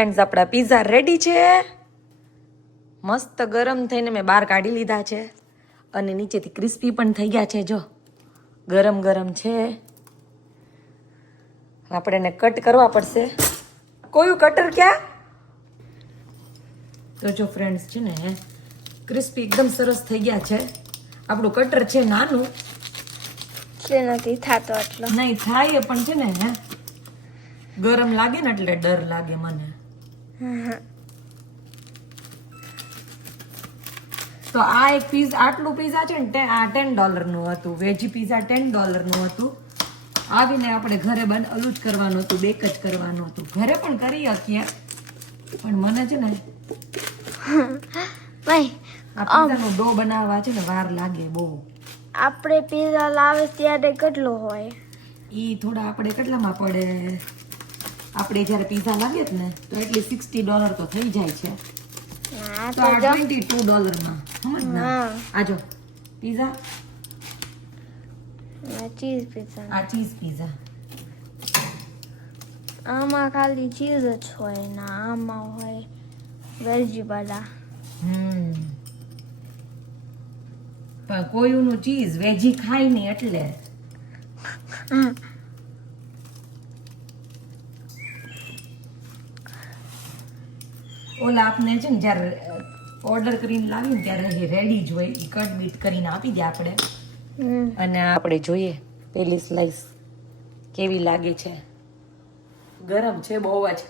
Friends આપણા pizza ready છે, મસ્ત ગરમ થઈને મેં બહાર કાઢી લીધા છે અને નીચેથી ક્રિસ્પી પણ થઈ ગયા છે. જો ગરમ ગરમ છે. આપણે એને કટ કરવા પડશે. કોઈ કટર ક્યાં? તો જો ફ્રેન્ડ્સ છે ને ક્રિસ્પી એકદમ સરસ થઈ ગયા છે. આપણું કટર છે નાનું નથી થતો એટલો. નહીં થાય પણ છે ને ગરમ લાગે ને એટલે ડર લાગે મને. તો આ એક આટલું પીઝા છે ને આ $10 નું હતું. વેજી પીઝા $10 હતું. આવીને આપણે ઘરે ઓલું જ કરવાનું હતું, બેક જ કરવાનું હતું. ઘરે પણ કરી શકીએ પણ મને છે ને ભાઈ આ પીઝાનો ડો બનાવવા છે ને વાર લાગે બહુ. આપણે પીઝા લાવે ત્યારે કેટલો હોય? ઈ થોડા આપણે કેટલામાં પડે, આપણે જ્યારે પીઝા લાગે ને તો એટલી $60 તો થઈ જાય છે. તો આ $22 માં સમજ ને. આ જો પીઝા, ચીઝ પીઝા. આ ચીઝ પીઝા. આમાં ખાલી ચીઝ જ હોય ને આમાં હોય વેજી બધા. પણ કોઈનું ચીઝ વેજી ખાય નહીં એટલે. ઓલા આપને છે ને જ્યારે ઓર્ડર કરીને લાવી ને ત્યારે એ રેડી જ હોય, એ કટ બીટ કરીને આપી દે આપણે. અને આપણે જોઈએ પેલી સ્લાઈસ કેવી લાગે છે. ગરમ છે બહુ જ.